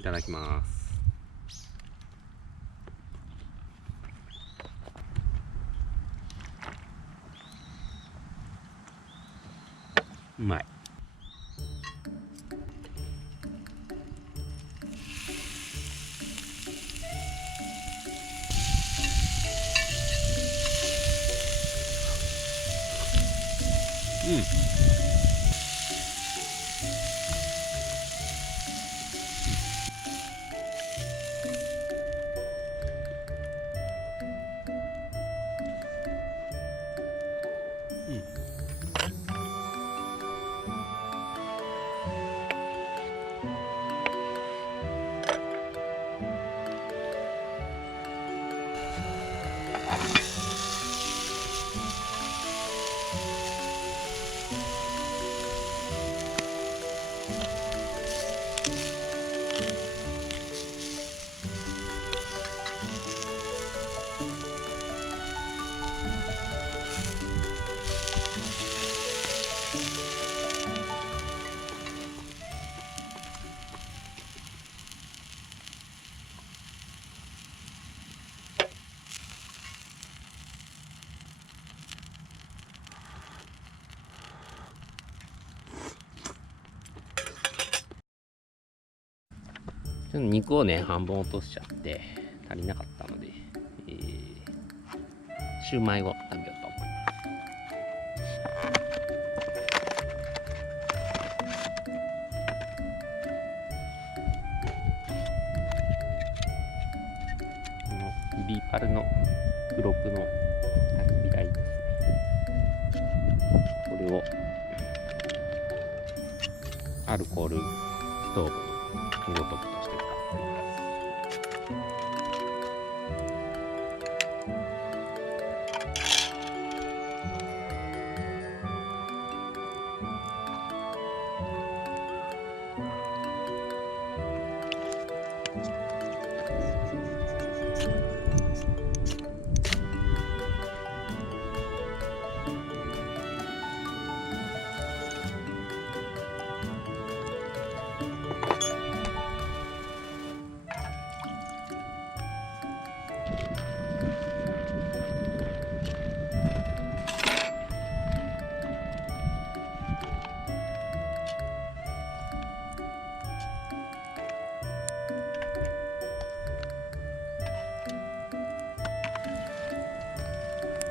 いただきます。うまい。うん。うん。ちょっと肉をね、半分落としちゃって足りなかったので、シューマイを食べようと思います。このビーパルの付録の焚き火台ですね。これをアルコールストーブのごとくとして使っています。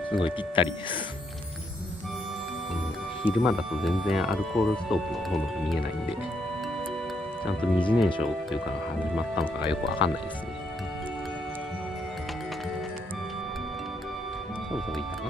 すごいぴったりです。昼間だと全然アルコールストーブの炎が見えないんで、ちゃんと二次燃焼っていうか始まったのかがよくわかんないですね。そろそろいいかな。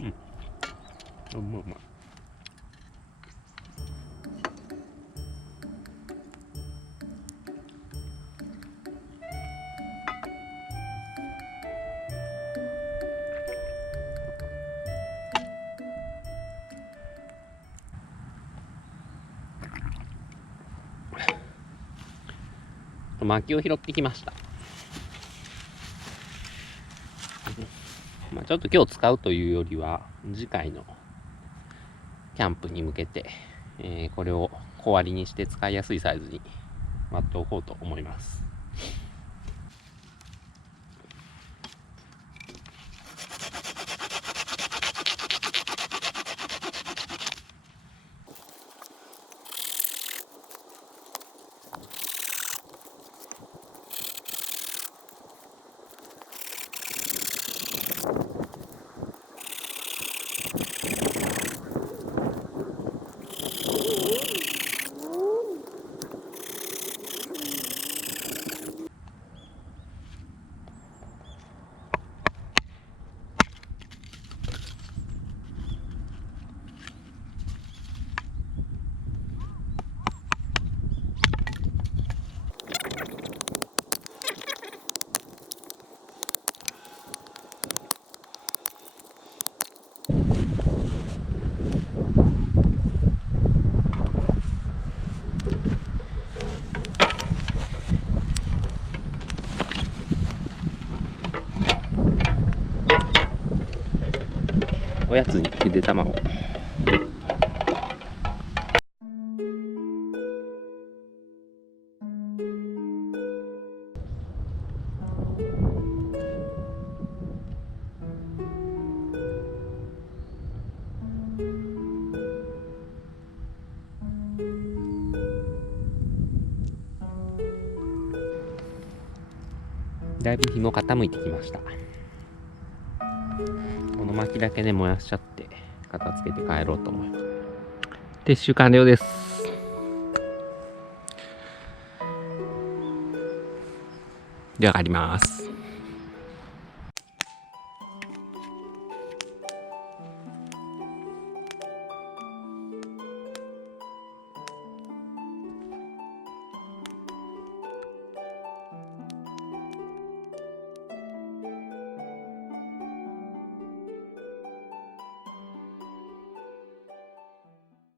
うん。うまいうまい。薪を拾ってきました。ちょっと今日使うというよりは次回のキャンプに向けて、これを小割りにして使いやすいサイズに割っておこうと思います。おやつにゆで卵。だいぶ日も傾いてきました。この薪だけね燃やしちゃって片付けて帰ろうと思います。撤収完了です。では帰ります。